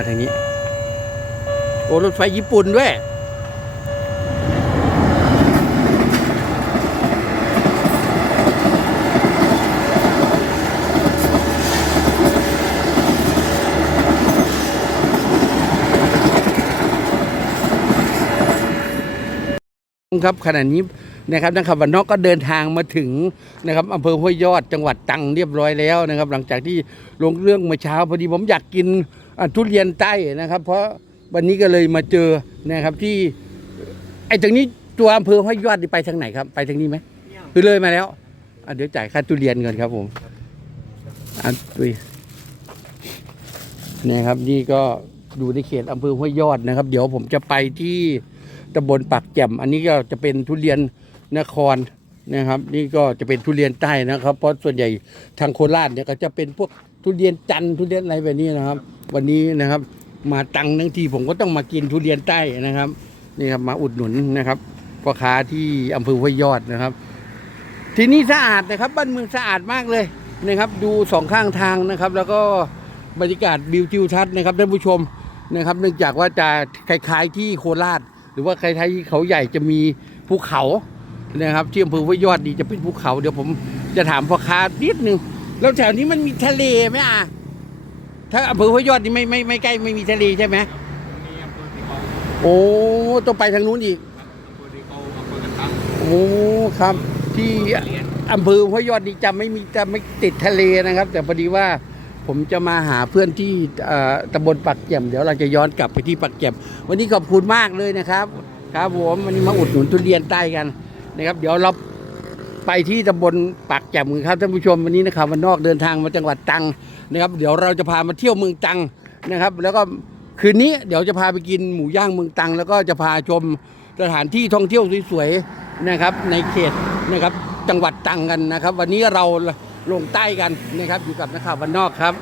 มาทางนี้ โอ้รถไฟญี่ปุ่นด้วยครับขณะนี้นะครับนักขับวันนอกก็เดินทางมาถึงนะครับอำเภอห้วยยอดจังหวัดตรังเรียบร้อยแล้วนะครับ หลังจากที่ลงเรื่องเมื่อเช้าพอดีผมอยากกิน ทุเรียนใต้นะครับ เพราะวันนี้ก็เลยมาเจอนะครับที่ ไอ้ตรงนี้ตัวอำเภอห้วยยอดนี่ไปทางไหนครับ ไปทางนี้ไหมคือเลยมาแล้วอะเดี๋ยวจ่ายค่าทุเรียนก่อนครับผมอะดุยเนี่ยครับนี่ก็ดูในเขตอำเภอห้วยยอดนะครับ เดี๋ยวผมจะไปที่ตำบลปากแจ่ม อันนี้ก็จะเป็นทุเรียนนครนะครับ นี่ก็จะเป็นทุเรียนใต้นะครับ เพราะส่วนใหญ่ทางโคราชเนี่ยก็จะเป็นพวก ทุเรียนจันทร์ทุเรียนอะไรแบบนี้นะครับ วันนี้นะครับ มาตังทั้งทีผมก็ต้องมากินทุเรียนใต้นะครับนี่ครับมาอุดหนุนนะครับพ่อค้าที่อำเภอห้วยยอดนะครับ ที่นี่สะอาดนะครับบ้านเมืองสะอาดมากเลยนะครับ ดูสองข้างทางนะครับ แล้วก็บรรยากาศวิวทิวทัศน์นะครับท่านผู้ชมนะครับ เนื่องจากว่าจะคล้ายๆที่โคราช หรือว่าใครๆที่เขาใหญ่จะมีภูเขานะครับที่อำเภอห้วยยอดดีจะเป็นภูเขา เดี๋ยวผมจะถามพ่อค้านิดนึง แล้วแถวนี้มันมีทะเลไหมอะ ถ้าอำเภอห้วยยอดนี่ไม่ไม่ไม่ใกล้ไม่มีทะเลใช่ไหมมีอำเภอที่เขาโอ้ต้องไปทางนู้นอีก อำเภอที่เขาอำเภอกระทังโอ้ครับ ที่เรียนอำเภอห้วยยอดนี่จะไม่มีจะไม่ติดทะเลนะครับ แต่พอดีว่าผมจะมาหาเพื่อนที่เอ่อตำบลปักแจ่มเดี๋ยวเราจะย้อนกลับไปที่ปักแจ่มวันนี้ขอบคุณมากเลยนะครับ ครับผมวันนี้มาอุดหนุนทุเรียนใต้กันนะครับ เดี๋ยวเรา ไปที่ตำบลปากแจ่มครับท่านผู้ชมวันนี้นะครับวันนอกเดินทางมาจังหวัดตังนะครับเดี๋ยวเราจะพามาเที่ยวเมืองตังนะครับ แล้วก็คืนนี้เดี๋ยวจะพาไปกินหมูย่างเมืองตัง แล้วก็จะพาชมสถานที่ท่องเที่ยวสวยๆนะครับ ในเขตนะครับจังหวัดตังกันนะครับ วันนี้เราลงใต้กันนะครับอยู่กับนักข่าววันนอกครับ